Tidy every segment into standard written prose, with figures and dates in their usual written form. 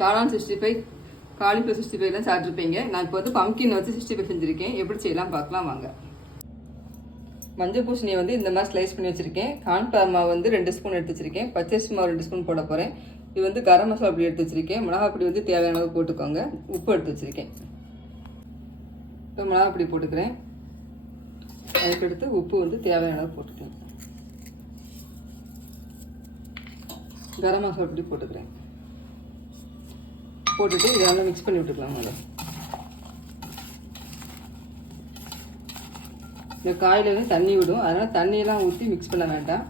காளான் 65 காலிஃப்ளவர் 65 சாப்பிட்ருப்பீங்க. நான் இப்போ வந்து பம்கின் வச்சு 65 செஞ்சுருக்கேன். எப்படி செய்யலாம் பார்க்கலாம் வாங்க. மஞ்சள் பூசணியை வந்து இந்த மாதிரி ஸ்லைஸ் பண்ணி வச்சுருக்கேன். கார்ன்ஃப்ளவர் மாவு வந்து 2 ஸ்பூன் எடுத்து வச்சுருக்கேன். பச்சரிசி மாவு 2 ஸ்பூன் போட போகிறேன். இது வந்து கரம் மசாலா பொடி எடுத்து வச்சுருக்கேன். மிளகா பொடி வந்து தேவையான அளவு போட்டுக்கோங்க. உப்பு எடுத்து வச்சுருக்கேன். இப்போ மிளகா பொடி போட்டுக்கிறேன். அதுக்கடுத்து உப்பு வந்து தேவையான அளவு போட்டுக்கிறேன். கரம் மசாலா பொடி போட்டுக்கிறேன். போட்டுட்டு இதை நல்லா மிக்ஸ் பண்ணி விட்டுக்கலாம். முதல்ல இந்த காயில் வந்து தண்ணி விடும், அதனால் தண்ணியெல்லாம் ஊற்றி மிக்ஸ் பண்ண வேண்டாம்.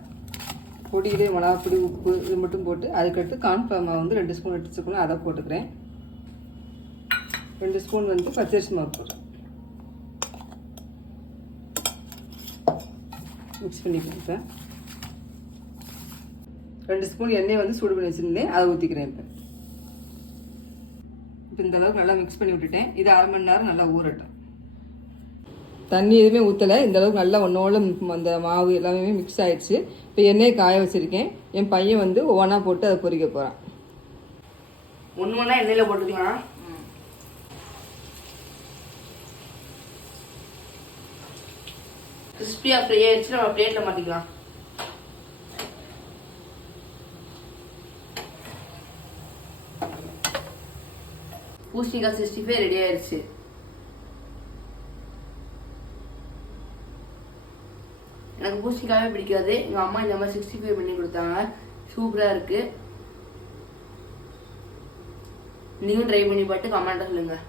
பொடியிலே மிளகா பொடி உப்பு இது மட்டும் போட்டு அதுக்கடுத்து கார்ன்ஃப்ளவர் மாவு வந்து 2 ஸ்பூன் எடுத்து வச்சுக்கணும். அதை போட்டுக்கிறேன். 2 ஸ்பூன் வந்து பச்சரிசி மாவு போடுறேன். மிக்ஸ் பண்ணிக்கிறேன். 2 ஸ்பூன் எண்ணெய் வந்து சூடு பண்ணி வச்சுருந்தேன், அதை ஊற்றிக்கிறேன். இப்போ இந்த அளவுக்கு நல்லா மிக்ஸ் பண்ணி விட்டுட்டேன். இது அரை மணி நேரம் நல்லா ஊறட்டும். தண்ணி எதுவுமே ஊற்றலை. இந்த அளவுக்கு நல்லா ஒன்றோட அந்த மாவு எல்லாமே மிக்ஸ் ஆகிடுச்சு. இப்போ எண்ணெயை காய வச்சுருக்கேன். என் பையன் வந்து ஒவ்வொன்றா போட்டு அதை பொரிக்க போகிறான். ஒன்று ஒன்றா எண்ணெயில் போட்டுக்கலாம். கிறிஸ்பியாக ஃப்ரை ஆகிடுச்சு. நம்ம பிளேட்டில் மாட்டிக்கலாம். பூசணிக்காய் 65 ரெடி ஆயிடுச்சு. எனக்கு பூசணிக்காவே பிடிக்காது. எங்கள் அம்மா இந்த மாதிரி 65 பண்ணி கொடுத்தாங்க. சூப்பராக இருக்குது. நீங்களும் ட்ரை பண்ணி பார்த்து கமெண்ட்டாக சொல்லுங்கள்.